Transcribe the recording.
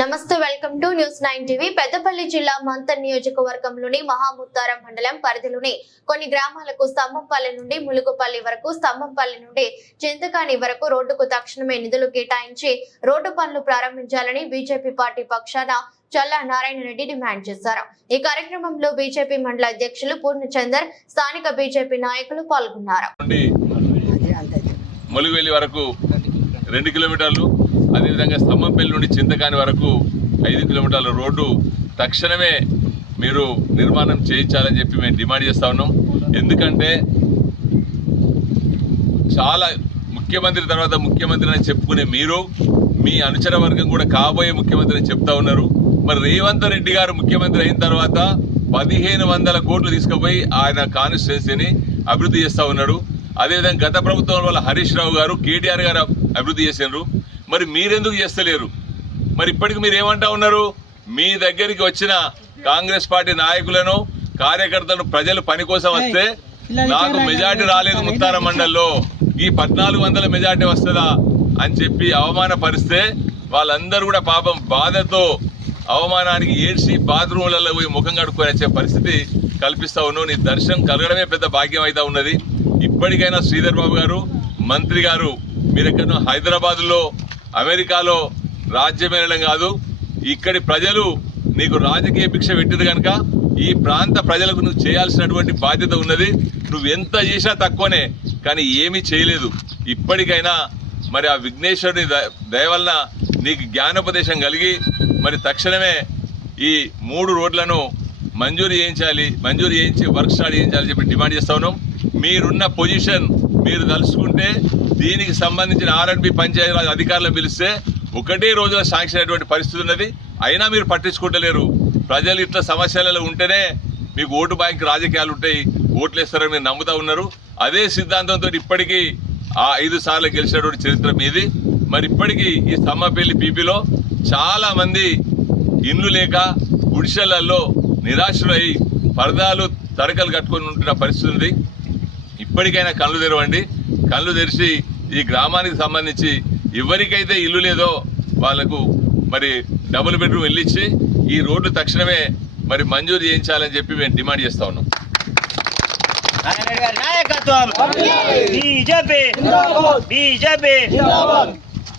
నమస్తే welcome to news nine TV. Peddapalli జిల్లా మంతన్ నియోజకవర్గంలోని మహాముత్తారం మండలం పరిధిలోని కొన్ని గ్రామాలకు స్తంభంపల్లి నుండి ములుగుపల్లి వరకు స్తంభంపల్లి నుండి చింతకాని వరకు రోడ్డుకు తక్షణమే నిధులు కేటాయించి రోడ్డు పనులు ప్రారంభించాలని బీజేపీ పార్టీ పక్షాన చల్లా నారాయణ రెడ్డి డిమాండ్ చేశారు. ఈ కార్యక్రమంలో బీజేపీ మండల అధ్యక్షులు పూర్ణచందర్ స్థానిక బీజేపీ నాయకులు పాల్గొన్నారు. వరకు రెండు కిలోమీటర్లు అదేవిధంగా స్తంభంపల్లి నుండి చింతకాని వరకు ఐదు కిలోమీటర్ల రోడ్డు తక్షణమే మీరు నిర్మాణం చేయించాలని చెప్పి మేము డిమాండ్ చేస్తా ఉన్నాం. ఎందుకంటే చాలా ముఖ్యమంత్రి తర్వాత ముఖ్యమంత్రి అని చెప్పుకునే మీరు మీ అనుచర వర్గం కూడా కాబోయే ముఖ్యమంత్రి అని చెప్తా ఉన్నారు. మరి రేవంత్ రెడ్డి గారు ముఖ్యమంత్రి అయిన తర్వాత పదిహేను వందల కోట్లు తీసుకుపోయి ఆయన కాన్స్టిట్యున్సీని అభివృద్ధి చేస్తూ ఉన్నాడు అదేవిధంగా గత ప్రభుత్వం వల్ల హరీష్ రావు గారు కేటీఆర్ గారు అభివృద్ధి చేసినారు మరి మీరెందుకు చేస్తలేరు? మరి ఇప్పటికి మీరు ఏమంటా ఉన్నారు? మీ దగ్గరికి వచ్చిన కాంగ్రెస్ పార్టీ నాయకులను కార్యకర్తలను ప్రజలు పని కోసం వస్తే నాకు మెజార్టీ రాలేదు ముత్తార మండల్లో. ఈ పద్నాలుగు వందల మెజార్టీ వస్తుందా అని చెప్పి అవమానపరిస్తే వాళ్ళందరూ కూడా పాపం బాధతో అవమానానికి ఏడ్చి బాత్రూమ్లలో పోయి ముఖం కడుక్కొని వచ్చే పరిస్థితి కల్పిస్తా ఉన్నావు. నీ దర్శనం కలగడమే పెద్ద భాగ్యం అయితే ఉన్నది. ఇప్పటికైనా శ్రీధర్ బాబు గారు మంత్రి గారు మీరు ఎక్కడో హైదరాబాద్లో అమెరికాలో రాజ్యం వెళ్ళడం కాదు ఇక్కడి ప్రజలు నీకు రాజకీయ భిక్ష పెట్టింది కనుక ఈ ప్రాంత ప్రజలకు నువ్వు చేయాల్సినటువంటి బాధ్యత ఉన్నది. నువ్వు ఎంత చేసినా తక్కువనే కానీ ఏమీ చేయలేదు. ఇప్పటికైనా మరి ఆ విఘ్నేశ్వరుని ద- నీకు జ్ఞానోపదేశం కలిగి మరి తక్షణమే ఈ మూడు రోడ్లను మంజూరు చేయించాలి మంజూరు చేయించి వర్క్ స్టార్ట్ చేయించాలని చెప్పి డిమాండ్ చేస్తా ఉన్నాం. మీరున్న పొజిషన్ మీరు తలుచుకుంటే దీనికి సంబంధించిన ఆర్ఎండ్బి పంచాయతీరాజ్ అధికారులను పిలిస్తే ఒకటే రోజులో శాంక్షన్ అయినటువంటి పరిస్థితి ఉన్నది. అయినా మీరు పట్టించుకుంటలేరు. ప్రజలు ఇట్లా సమస్యలలో ఉంటేనే మీకు ఓటు బ్యాంక్ రాజకీయాలు ఉంటాయి ఓట్లు వేస్తారని మీరు నమ్ముతా ఉన్నారు. అదే సిద్ధాంతంతో ఇప్పటికీ ఆ ఐదు సార్లు గెలిచినటువంటి చరిత్ర మీది. మరి ఇప్పటికీ ఈ సమ్మపల్లి పీపీలో చాలామంది ఇండ్లు లేక గుడిసెలలో నిరాశలై పరదాలు తడకలు కట్టుకొని ఉంటున్న పరిస్థితి ఉంది. ఇప్పటికైనా కళ్ళు తెరవండి. కళ్ళు తెరిచి ఈ గ్రామానికి సంబంధించి ఎవరికైతే ఇల్లు లేదో వాళ్ళకు మరి డబుల్ బెడ్రూమ్ వెళ్ళిచ్చి ఈ రోడ్డు తక్షణమే మరి మంజూరు చేయించాలని చెప్పి మేము డిమాండ్ చేస్తా ఉన్నాం. నారాయణ గారి నాయకత్వం. బీజేపీ. బీజేపీ.